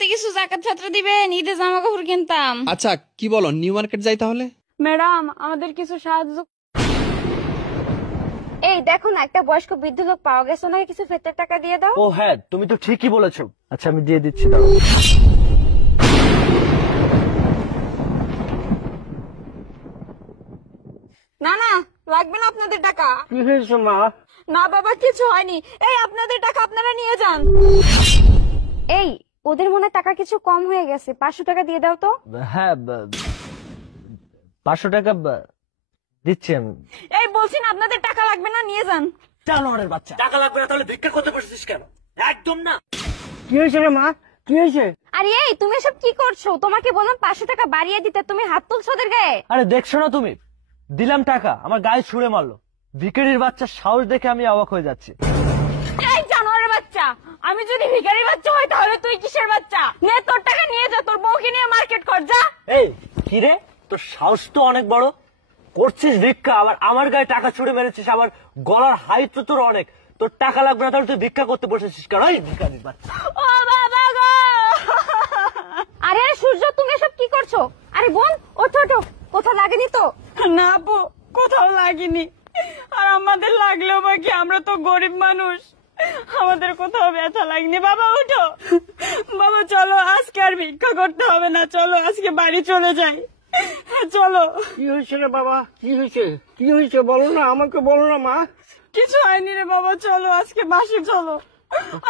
থেকে কিছু জাকাত ছাত্র দিবেন, ঈদে জামা কাপড় কিনতাম। আচ্ছা কি বলো, নিউ মার্কেট যাই তাহলে? ম্যাডাম আমাদের কিছু সাহায্য। এই দেখো না, একটা বয়স্ক বৃদ্ধ লোক পাওয়া গেছে, ওনাকে কিছু ফেরতের টাকা দিয়ে দাও। ও হ্যাঁ, তুমি তো ঠিকই বলেছো। আচ্ছা আমি দিয়ে দিচ্ছি, দাও। না না, লাগবে না আপনাদের টাকা। কি হয়েছে মা? না বাবা, কিছু হয়নি। এই আপনাদের টাকা আপনারা নিয়ে যান। এই ওদের মনে হয় টাকা কিছু কম হয়ে গেছে, 500 টাকা দিয়ে দাও তো। হ্যাঁ 500 টাকা দিচ্ছি আমি। এই বলছি না, আপনাদের টাকা লাগবে না, নিয়ে যান। জানোয়ারের বাচ্চা, টাকা লাগবে না তাহলে ভিক্ষা করতে বসেছিস কেন? একদম না। কি হয়েছে রে মা, কি হয়েছে? আরে এই তুমি এসব কি করছো? তোমাকে বললাম 500 টাকা বাড়িয়ে দিতে, তুমি হাত তুলছো ওদের গায়ে। আরে দেখছো না তুমি, দিলাম টাকা, আমার গায়ে ছুঁড়ে মারলো। ভিখারির বাচ্চা সাহস দেখে আমি অবাক হয়ে যাচ্ছি। এই জানোয়ারের বাচ্চা, আমি যদি ভিখারির বাচ্চা হই তাহলে তুই কিসের বাচ্চা? নে তোর টাকা নিয়ে যা, তোর বউকে নিয়ে মার্কেট কর যা। এই কি রে, তোর সাহস তো অনেক বড়, করছিস ভিক্ষা, আবার আমার গায়ে টাকা ছুড়ে মেরেছিস, আবার গলার হাইট তো তোর অনেক। তোর টাকা লাগবে না তাহলে তুই ভিক্ষা করতে বসেছিস কেন? এই ভিখারির বাচ্চা। ও বাবা গো! আরে সূর্য, তুমি এসব কি করছো? আরে বোন ওঠো ওঠো, কোথাও লাগেনি তো? না আপু, কোথাও লাগেনি। আর আমাদের লাগলেও বা কি, আমরা তো গরিব মানুষ, আমাদের কোথাও ব্যথা লাগেনি। বাবা উঠো, বাবা চলো, আজকে আর ভিক্ষা করতে হবে না, চলো আজকে বাড়ি চলে যাই। হ্যাঁ চলো। কি হয়েছে রে বাবা, কি হয়েছে, কি হয়েছে বলো না, আমাকে বলো না মা। কিছু হয়নি রে বাবা, চলো আজকে বাসে চলো,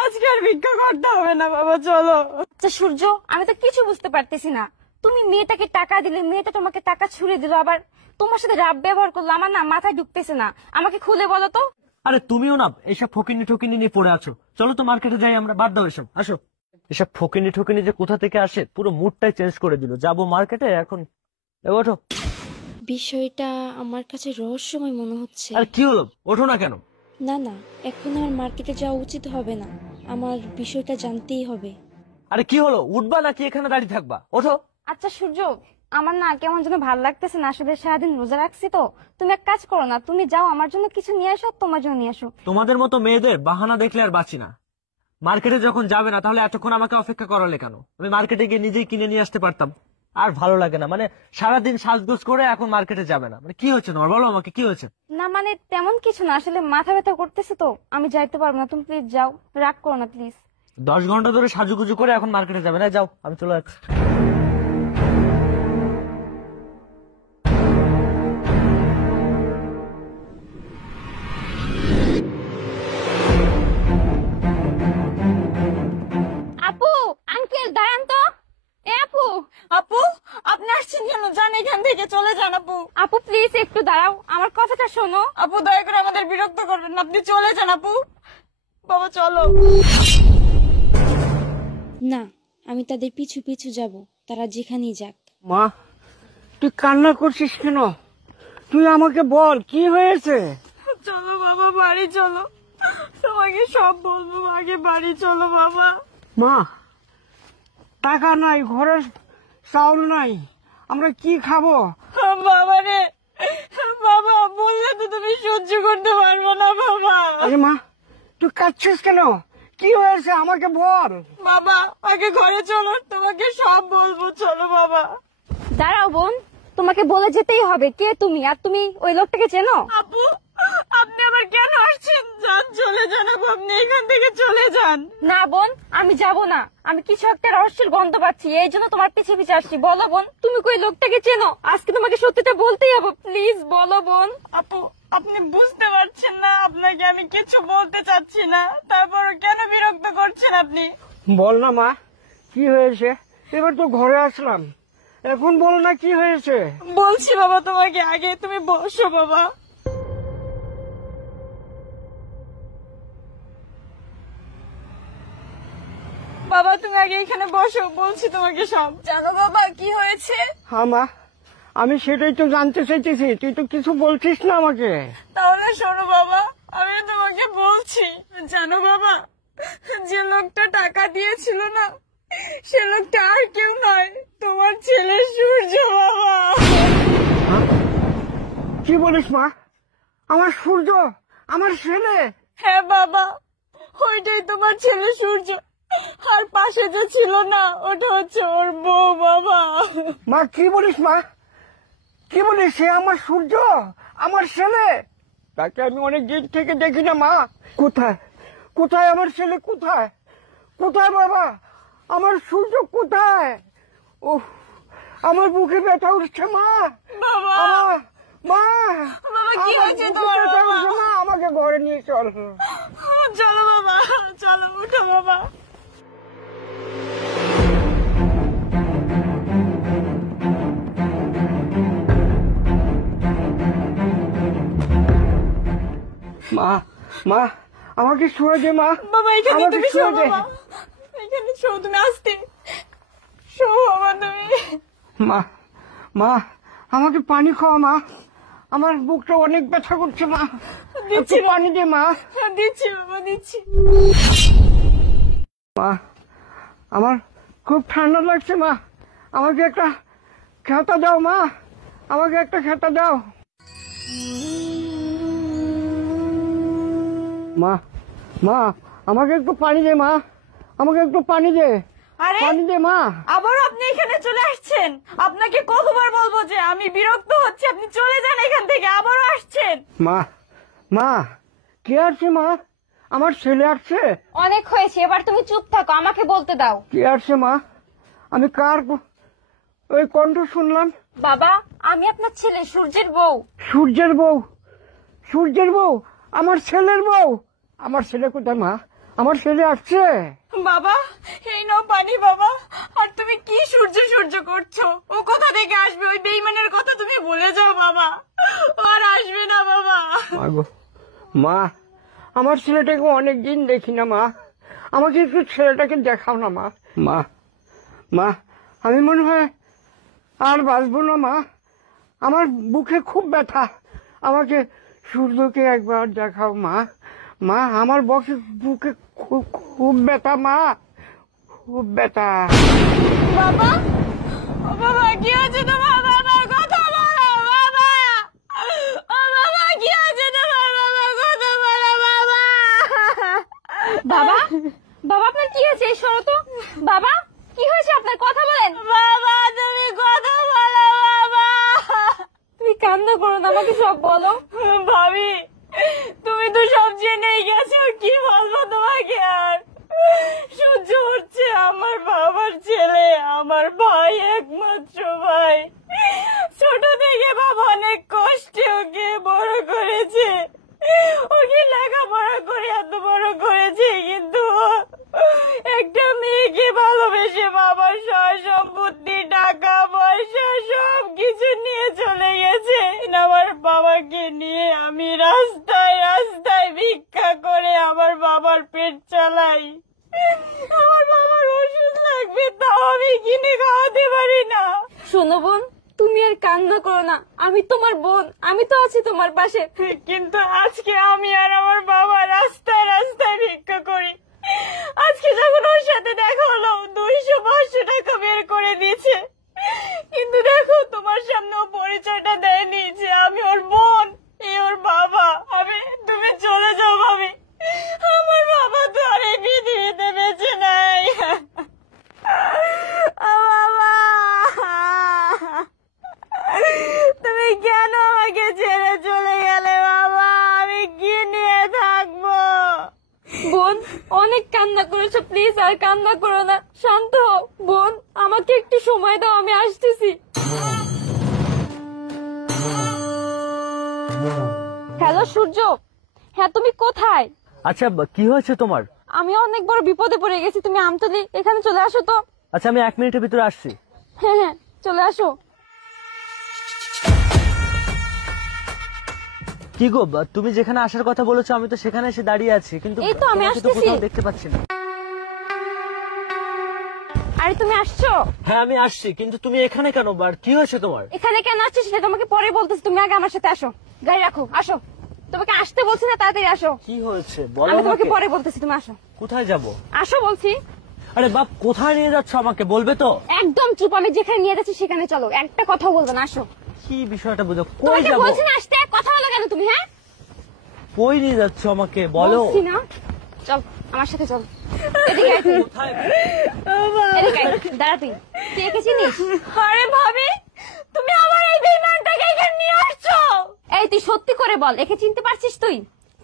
আজকে আর ভিক্ষা করতে হবে না বাবা, চলো। আচ্ছা সূর্য, আমি তো কিছু বুঝতে পারতেছি না। তুমি মেয়েটাকে টাকা দিলে, মেয়েটা তোমাকে টাকা ছুড়ে দিল, আবার তোমার সাথে রাব ব্যবহার করলো। আমার না মাথায় ঢুকতেছে না, আমাকে খুলে বলো তো। আরে তুমিও না এইসব ফকিনি ঠকিনি নিয়ে পড়ে আছো। চলো তো মার্কেটে যাই আমরা, বাদ দাও এসব, আসো। এসব ফকিনি ঠকিনি যে কোথা থেকে আসে, পুরো মুডটাই চেঞ্জ করে দিল। যাবো মার্কেটে এখন, ওঠো। বিষয়টা আমার কাছে রহস্যময় মনে হচ্ছে। আর কি হলো, ওঠো না কেন? না না, এখন আমার মার্কেটে যাওয়া উচিত হবে না, আমার বিষয়টা জানতেই হবে। আরে কি হলো, উঠবা নাকি এখানে দাঁড়িয়ে থাকবা? ওঠো। আচ্ছা সূর্য, আমার না কেমন যেন ভালো লাগতেছে না, আসলে সারাদিন রোজা রাখছি তো। তুমি এক কাজ করো না, তুমি যাও আমার জন্য কিছু নিয়ে আসো, তোমার জন্য নিয়ে আসো। তোমাদের মতো মেয়েদের বাহানা দেখলে আর বাঁচি না। মার্কেটে যখন যাবে না তাহলে এতক্ষণ আমাকে অপেক্ষা করালে কেন? আমি মার্কেটে গিয়ে নিজেই কিনে নিয়ে আসতে পারতাম। আর ভালো লাগে না, মানে সারাদিন সাজগোজ করে এখন মার্কেটে যাবে না, মানে কি হচ্ছে তোমার, বলো আমাকে কি হয়েছে? না মানে তেমন কিছু না, আসলে মাথা ব্যথা করতেছে তো, আমি যাইতে পারবো না, তুমি প্লিজ যাও, রাগ করো না প্লিজ। 10 ঘন্টা ধরে সাজুগুজু করে এখন মার্কেটে যাবে না, যাও, আমি চলে যাচ্ছি। আপু, আঙ্কেল দাঁড়ান তো। এ আপু। আপু আপনি আসছেন কেন? যান এখান থেকে, চলে যান আপু। আপু প্লিজ একটু দাঁড়াও, আমার কথাটা শোনো। আপু দয়া করে আমাদের বিরক্ত করবেন না, আপনি চলে যান আপু। বাবা চলো। না, আমি তাদের পিছু পিছু যাব, তারা যেখানেই যাক। মা তুই কান্না করছিস কেন? তুই আমাকে বল কি হয়েছে। চলো বাবা, বাড়ি চলো, তোমাকে সব বলবো, আগে বাড়ি চলো বাবা। মা টাকা নাই, ঘরে চাউল নাই, আমরা কি খাবো? বাবা রে, বাবা বললে তো তুমি সহ্য করতে পারবো না বাবা। আরে মা তুই কাঁদছিস কেন, কি হয়েছে আমাকে বল। বাবা আগে ঘরে চলো, তোমাকে সব বলবো, চলো বাবা। দাঁড়াও বোন, তোমাকে বলে যেতেই হবে। কে তুমি? আর তুমি ওই লোকটাকে চেনো? আপু আপনি আবার কেন আসছেন? যান, চলে যান আপু, আপনি এখান থেকে চলে যান। না বোন, আমি যাব না, আমি কিছু একটা রহস্যের গন্ধ পাচ্ছি, এই জন্য তোমার পিছে পিছে আসছি। বলো বোন, তুমি কই লোকটাকে চেনো? আজকে তোমাকে সত্যিটা বলতেই হবে, প্লিজ বলো বোন। আপু আপনি বুঝতে পারছেন না, আপনাকে আমি কিছু বলতে চাচ্ছি না, তারপরও কেন বিরক্ত করছেন আপনি? বল না মা কি হয়েছে, এবার তো ঘরে আসলাম, এখন বল না কি হয়েছে। বলছি বাবা তোমাকে, আগে তুমি বসো বাবা। বাবা তুমি আগে এখানে বসো, বলছি তোমাকে সব। জানো বাবা কি হয়েছে? হ্যাঁ মা, আমি সেটাই তো জানতে চাইতেছি, তুই তো কিছু বলছিস না আমাকে। তাহলে শোনো বাবা, আমি তোমাকে বলছি। জানো বাবা, যে লোকটা টাকা দিয়েছিল না, সে লোকটা আর কেউ নয়, তোমার ছেলে সূর্য বাবা। কি বলিস মা, আমার সূর্য, আমার ছেলে? হ্যাঁ বাবা, ওইটাই তোমার ছেলে সূর্য। আর পাশে যে ছিল না ওটা হচ্ছে ওর বউ বাবা। মা কি বলিস মা, কি বলিস? সে আমার সূর্য, আমার ছেলে। তাকে আমি অনেক দিন থেকে দেখি না মা। কোথায় কোথায় আমার ছেলে? কোথায় কোথায় বাবা? আমার সূর্য কোথায়? ও আমার বুকে ব্যথা উঠছে মা। বাবা মা বাবা কি আমার হয়েছে বুকে তোমার ব্যথা বাবা? উঠছে মা, আমাকে ঘরে নিয়ে চল। চলো বাবা, চলো উঠো বাবা। মা মা আমাকে শুয়ে দে মা। বাবা এখানে আমাকে তুমি শো শুয়ে দে। বাবা, এখানে শো, তুমি আসতে শো বাবা তুমি। মা মা আমাকে পানি খাওয়া মা, আমার বুকটা অনেক ব্যথা করছে মা। দিচ্ছি একটু পানি দে মা। দিচ্ছি বাবা দিচ্ছি। মা আমার খুব ঠান্ডা লাগছে মা, আমাকে একটা খেতা দাও মা, আমাকে একটা খেতা দাও। মা মা আমাকে একটু পানি দে মা, আমাকে একটু পানি দে, আরে পানি দে মা। আবার আপনি এখানে চলে আসছেন? আপনাকে কতবার বলবো যে আমি বিরক্ত হচ্ছি, আপনি চলে যান এখান থেকে, আবারও আসছেন। মা মা কে আসছে মা? আমার ছেলে আসছে। অনেক হয়েছে, এবার তুমি চুপ থাকো, আমাকে বলতে দাও। কে আসছে মা? আমি কার ওই কণ্ঠ শুনলাম? বাবা আমি আপনার ছেলে সূর্যের বউ। সূর্যের বউ? সূর্যের বউ আমার ছেলের বউ? আমার ছেলে কোথায় মা? আমার ছেলে আসছে। বাবা এই নাও পানি বাবা। আর তুমি কি সূর্য সূর্য করছো? ও কোথা থেকে আসবে? ওই বেইমানের কথা তুমি ভুলে যাও বাবা, ও আর আসবে না বাবা। মা গো মা, আমার ছেলেটাকে অনেকদিন দেখি না মা, আমাকে একটু ছেলেটাকে দেখাও না মা। মা মা আমি মনে হয় আর বাঁচবো না মা, আমার বুকে খুব ব্যথা, আমাকে সূর্যকে একবার দেখাও মা। মা আমার বুকে খুব খুব ব্যথা মা, খুব ব্যথা। বাবা ও বাবা কি হয়েছে তোমার? বাবা কথা বলো বাবা। ও বাবা কি হয়েছে তোমার? বাবা কথা বলো বাবা। বাবা বাবা আপনার কি হয়েছে? সরো তো। বাবা কি হয়েছে আপনার? কথা বলেন। বাবা তুমি কথা বলো বাবা। তুমি কান্না করো না, আমাকে সব বলো। ভাবি তুমি তো সব জেনেই গেছো, কি বলবো তোমাকে আর? সহ্য হচ্ছে, আমার বাবার ছেলে, আমার ভাই, একমাত্র ভাই। ছোট থেকে বাবা অনেক কষ্টে ওকে বড় করেছে, ওকে লেখাপড়া করে এত বড় করেছে, কিন্তু একটা মেয়েকে ভালোবেসে বাবার সয় সম্পত্তি, টাকা পয়সা সব কিছু নিয়ে চলে গেছে। আমার বাবাকে নিয়ে আমি রাস্তায় রাস্তায় ভিক্ষা করে আমার বাবার পেট চালাই। আমার বাবার ওষুধ লাগবে, তাও আমি কিনে খাওয়াতে পারি না। শোনো বোন, তুমি আর কান্না করো না, আমি তোমার বোন, আমি তো আছি তোমার পাশে। কিন্তু আজকে আমি আর আমার বাবা রাস্তায় রাস্তায় ভিক্ষা করি। আজকে যখন ওর সাথে দেখা হলো 200-500 টাকা বের করে দিয়েছে, কিন্তু দেখো তোমার সামনে ও পরিচয়টা দেয়নি যে আমি ওর বোন, এ ওর বাবা। তুমি চলে যাও ভাবি, আমার বাবা তো আর এই পৃথিবীতে বেঁচে নাই। বাবা তুমি কেন আমাকে ছেড়ে চলে গেলে বাবা? আমি কি নিয়ে থাকবো? বোন অনেক কান্না করেছো, প্লিজ আর কান্না করো না, শান্ত হও। বোন আমাকে একটু সময় দাও, আমি আসতেছি। হ্যালো সূর্য, হ্যাঁ তুমি কোথায়? আচ্ছা কি হয়েছে তোমার? আমি অনেক বড় বিপদে পড়ে গেছি, তুমি আমতলি এখানে চলে আসো তো। আচ্ছা আমি 1 মিনিটের ভিতরে আসছি। হ্যাঁ হ্যাঁ চলে আসো। কি গো তুমি যেখানে আসার কথা বলেছো আমি তো সেখানে এসে দাঁড়িয়ে আছি, কিন্তু এই তো আমি তোমাকে তো আসতেছি। কোথাও দেখতে পাচ্ছি না। আরে তুমি আসছো? হ্যাঁ আমি আসছি, কিন্তু তুমি এখানে কেন? আর কি হয়েছে তোমার? এখানে কেন আসছো সেটা তোমাকে পরে বলতেছি, তুমি আগে আমার সাথে আসো। গাড়ি রাখো, আসো। তোমাকে আসতে বলছি না, তাড়াতাড়ি আসো। কি হয়েছে বলো আমি তোমাকে আমাকে। পরে বলতেছি, তুমি আসো। কোথায় যাব? আসো বলছি। আরে বাপ কোথায় নিয়ে যাচ্ছ আমাকে বলবে তো? একদম চুপ, আমি যেখানে নিয়ে যাচ্ছি সেখানে চলো, একটা কথা বলবে না, আসো। কি বিষয়টা বুঝো? কই তোমাকে যাব? বলছি না আসতে, কথা বলো কেন তুমি? হ্যাঁ কই নিয়ে যাচ্ছ আমাকে বলো? বলছি না, চল আমার সাথে চল। এদিকে আয় তুই। এদিকে আয়, দাঁড়া তুই। তুই একে চিনিস? আরে ভাবি, তুমি আমার এই বেঈমানটাকে এখানে নিয়ে আসছো? এই তুই সত্যি করে বল, একে চিনতে পারছিস তুই?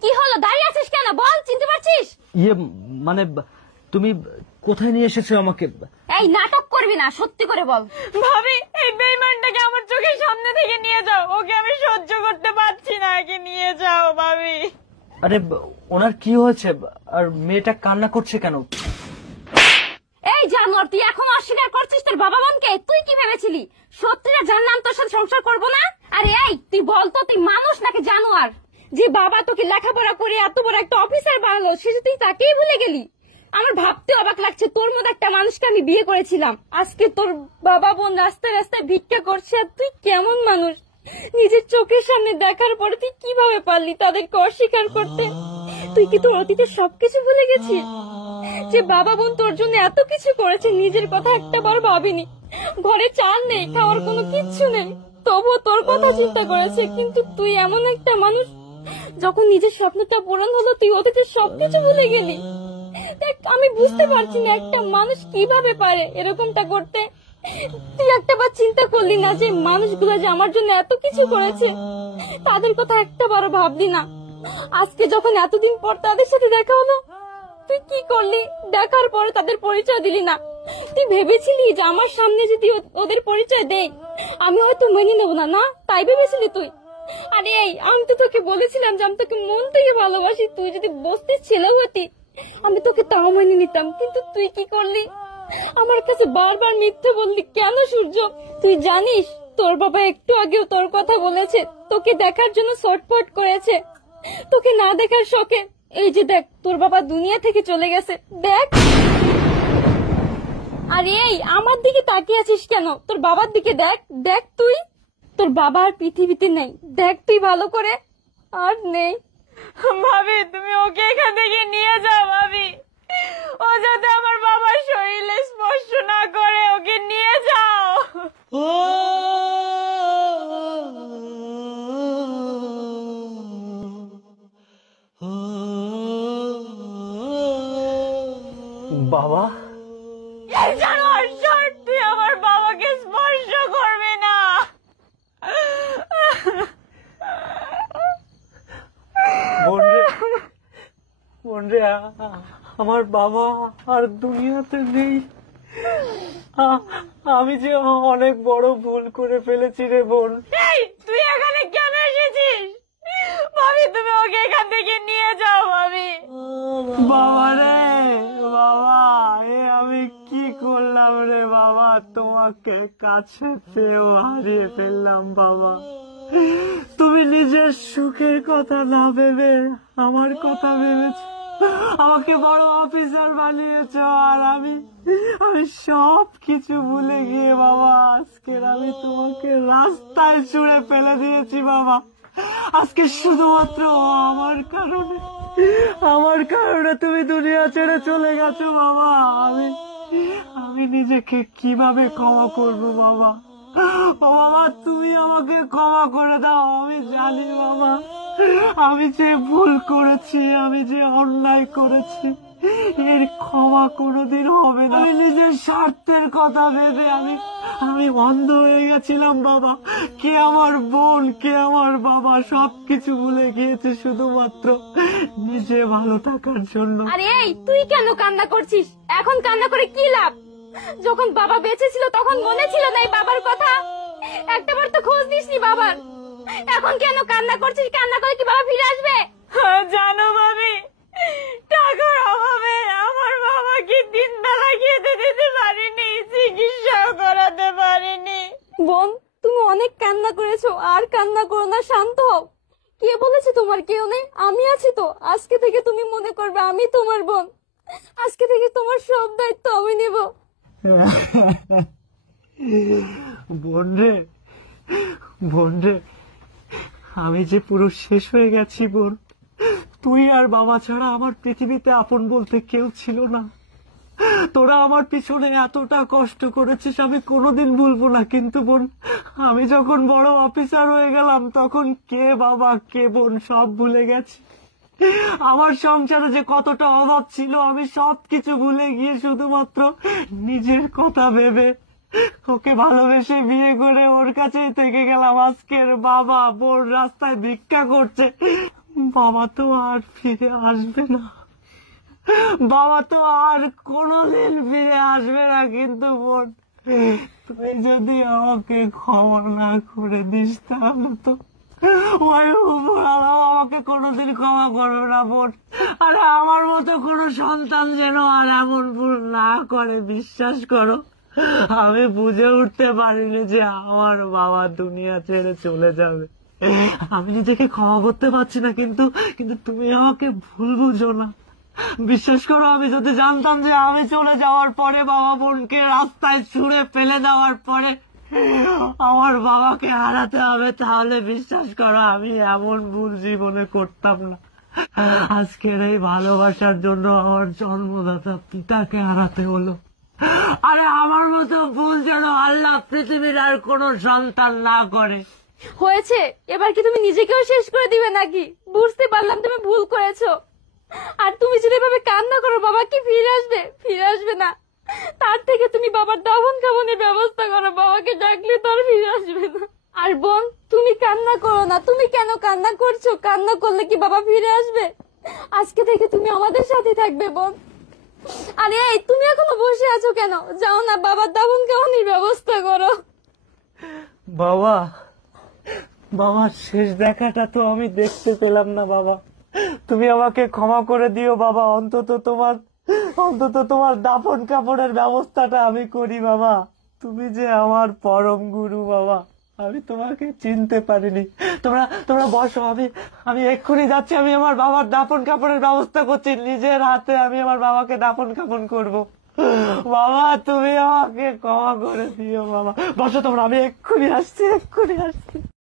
কি হলো, দাঁড়িয়ে আছিস কেন? বল, চিনতে পারছিস? ইয়ে মানে তুমি কোথায় নিয়ে এসেছো আমাকে? এই নাটক করবি না, সত্যি করে বল। ভাবি, এই বেঈমানটাকে আমার চোখের সামনে থেকে নিয়ে যাও, ওকে আমি সহ্য করতে পারছি না, একে নিয়ে যাও ভাবি। আরে ওনার কি হয়েছে আর মেয়েটা কান্না করছে কেন? এই জানোয়ার, তুই এখন অস্বীকার করছিস তোর বাবা বোনকে? তুই কি ভেবেছিলি সত্যিটা জানলাম তোর সাথে সংসার করবো না? আরে এই তুই বলতো, তুই মানুষ নাকি জানোয়ার? যে বাবা তোকে লেখাপড়া করে এত বড় একটা অফিসার বানালো, সে তুই তাকেই ভুলে গেলি? আমার ভাবতে অবাক লাগছে, তোর মতো একটা মানুষকে আমি বিয়ে করেছিলাম, আজকে তোর বাবা বোন রাস্তায় রাস্তায় ভিক্ষা করছে। আর তুই কেমন মানুষ? নিজের চোখের সামনে দেখার পরে তুই কিভাবে পারলি তাদেরকে অস্বীকার করতে? তুই কি তোর অতীতের সবকিছু ভুলে গেছিস? যে বাবা বোন তোর জন্য এত কিছু করেছে, নিজের কথা একটা বার ভাবিনি। ঘরে চাল নেই, খাওয়ার কোনো কিচ্ছু নেই, তবুও তোর কথা চিন্তা করেছে। কিন্তু তুই এমন একটা মানুষ, যখন নিজের স্বপ্নটা পূরণ হলো তুই অতীতের সবকিছু ভুলে গেলি। দেখ, আমি বুঝতে পারছি না একটা মানুষ কিভাবে পারে এরকমটা করতে। তুই একটা বার চিন্তা করলি না যে মানুষগুলো যে আমার জন্য এত কিছু করেছে, তাদের কথা একটা বারও ভাবলি না? আজকে যখন এতদিন পর তাদের সাথে দেখা হলো, তুই কি করলি? দেখার পরে তাদের পরিচয় দিলি না। তুই ভেবেছিলি যে আমার সামনে যদি ওদের পরিচয় দেয় আমি হয়তো মেনে নেবো না, না তাই ভেবেছিলি তুই? আরে এই, আমি তো তোকে বলেছিলাম যে আমি তোকে মন থেকে ভালোবাসি, তুই যদি বস্তির ছেলে হতি আমি তোকে তাও মেনে নিতাম। কিন্তু তুই কি করলি? আমার কাছে বারবার মিথ্যে বললি কেন সূর্য? তুই জানিস তোর বাবা একটু আগেও তোর কথা বলেছে, তোকে দেখার জন্য ছটফট করেছে, তোকে না দেখার শখে। এই যে দেখ, তোর বাবা দুনিয়া থেকে চলে গেছে, দেখ। আরে এই, আমার দিকে তাকিয়ে আছিস কেন? তোর বাবার দিকে দেখ, দেখ তুই, তোর বাবা আর পৃথিবীতে নেই, দেখ তুই ভালো করে, আর নেই। ভাবি, তুমি ওকে এখান থেকে নিয়ে যাও ভাবি, ও যাতে আমার বাবার শরীরে স্পর্শ না করে, ওকে নিয়ে যাও। বাবা, এই জানোয়ার, শর্ট, তুই আমার বাবাকে স্পর্শ করবি না। বোনরে, আমার বাবা আর দুনিয়াতে নেই। আমি যে অনেক বড় ভুল করে ফেলেছি রে বোন। এই, তুই এখানে কেন এসেছিস? ভাবি, তুমি ওকে এখান থেকে নিয়ে যাও ভাবি। বাবা রে, বাবা, আমি কি করলাম রে বাবা? তোমাকে কাছে পেয়েও হারিয়ে ফেললাম বাবা। তুমি নিজের সুখের কথা না ভেবে আমার কথা ভেবেছ, আমাকে বড় অফিসার বানিয়েছ, আর আমি সব কিছু ভুলে গিয়ে বাবা আজকের আমি তোমাকে রাস্তায় ছুঁড়ে ফেলে দিয়েছি বাবা। আজকে শুধুমাত্র আমার কারণে তুমি দুনিয়া ছেড়ে চলে গেছো বাবা। আমি নিজেকে কিভাবে ক্ষমা করব বাবা? ও বাবা, তুমি আমাকে ক্ষমা করে দাও। আমি জানি বাবা, আমি যে ভুল করেছি, আমি যে অন্যায় করেছি, এর ক্ষমা কোনোদিন হবে না। আমি নিজের স্বার্থের কথা ভেবে আমি অন্ধ হয়ে গেছিলাম বাবা। কে আমার বোন, কে আমার বাবা, সবকিছু ভুলে গিয়েছে শুধুমাত্র নিজে ভালো থাকার জন্য। আরে এই, তুই কেন কান্না করছিস? এখন কান্না করে কি লাভ? যখন বাবা বেঁচে ছিল তখন মনে ছিল না এই বাবার কথা? একটাবার তো খোঁজ নিসনি বাবার। এখন কেন কান্না করছিস? কান্না করে কি বাবা ফিরে আসবে? জানো ভাবি, টাকার অভাবে আমার বাবাকে 3 বেলা খেতে দিতে পারিনি, চিকিৎসাও করাতে পারিনি। বোন, তুমি অনেক কান্না করেছো, আর কান্না করো না, শান্ত হও। কে বলেছে তোমার কেউ নেই? আমি আছি তো। আজকে থেকে তুমি মনে করবে আমি তোমার বোন। আজকে থেকে তোমার সব দায়িত্ব আমি নেব। বোন রে, আমি যে পুরো শেষ হয়ে গেছি বোন। তুই আর বাবা ছাড়া আমার পৃথিবীতে আপন বলতে কেউ ছিল না। তোরা আমার পিছনে এতটা কষ্ট করেছিস, আমি কোনোদিন ভুলবো না। কিন্তু বোন, আমি যখন বড় অফিসার হয়ে গেলাম তখন কে বাবা কে বোন সব ভুলে গেছি। আমার সংসারে যে কতটা অভাব ছিল আমি সবকিছু ভুলে গিয়ে শুধুমাত্র নিজের কথা ভেবে ওকে ভালোবেসে বিয়ে করে ওর কাছে থেকে গেলাম। আজকের বাবা বোন রাস্তায় ভিক্ষা করছে। বাবা তো আর ফিরে আসবে না, বাবা তো আর কোনোদিন ফিরে আসবে না। কিন্তু বোন, তুই যদি আমাকে ক্ষমা না করে দিস তাহলে তো ওই উপরওয়ালা আমাকে কোনোদিন ক্ষমা করবে না বোন। আরে আমার মতো কোনো সন্তান যেন আর এমন ভুল না করে। বিশ্বাস করো, আমি বুঝে উঠতে পারিনি যে আমার বাবা দুনিয়া ছেড়ে চলে যাবে। আমি নিজেকে ক্ষমা করতে পারছি না, কিন্তু কিন্তু তুমি আমাকে ভুল বুঝো না। বিশ্বাস করো, আমি যদি জানতাম যে আমি চলে যাওয়ার পরে বাবা বোনকে রাস্তায় ছুঁড়ে ফেলে দেওয়ার পরে আমার বাবাকে হারাতে হবে, তাহলে বিশ্বাস করো আমি এমন ভুল জীবনে করতাম না। আজকের এই ভালোবাসার জন্য আমার জন্মদাতা পিতাকে হারাতে হলো। আরে আমার মতো ভুল যেন আল্লাহ পৃথিবীর আর কোন সন্তান না করে। হয়েছে, এবার কি তুমি নিজেকেও শেষ করে দিবে নাকি? বুঝতে পারলাম তুমি ভুল করেছো। আর তুমি যদি এভাবে কান্না করো, বাবা কি ফিরে আসবে? ফিরে আসবে না। তার থেকে তুমি বাবার দাফন কাফনের ব্যবস্থা করো, বাবাকে ডাকলে তো আর ফিরে আসবে না। আর বোন, তুমি কান্না করো না। তুমি কেন কান্না করছো? কান্না করলে কি বাবা ফিরে আসবে? আজকে থেকে তুমি আমাদের সাথে থাকবে বোন। আরে এই, তুমি এখনো বসে আছো কেন? যাও না, বাবার দাফন কাফনের ব্যবস্থা করো। বাবা, বাবার শেষ দেখাটা তো আমি দেখতে পেলাম না বাবা। তুমি আমাকে ক্ষমা করে দিও বাবা। অন্তত তোমার দাফন কাপড়ের ব্যবস্থাটা আমি করি বাবা। তুমি যে আমার পরম গুরু বাবা, আমি তোমাকে চিনতে পারিনি। তোমরা বসো, আমি এক্ষুনি যাচ্ছি। আমি আমার বাবার দাফন কাপড়ের ব্যবস্থা করছি। নিজের হাতে আমি আমার বাবাকে দাফন কাপড় করবো। বাবা, তুমি আমাকে ক্ষমা করে দিও বাবা। বসো তোমরা, আমি এক্ষুনি আসছি।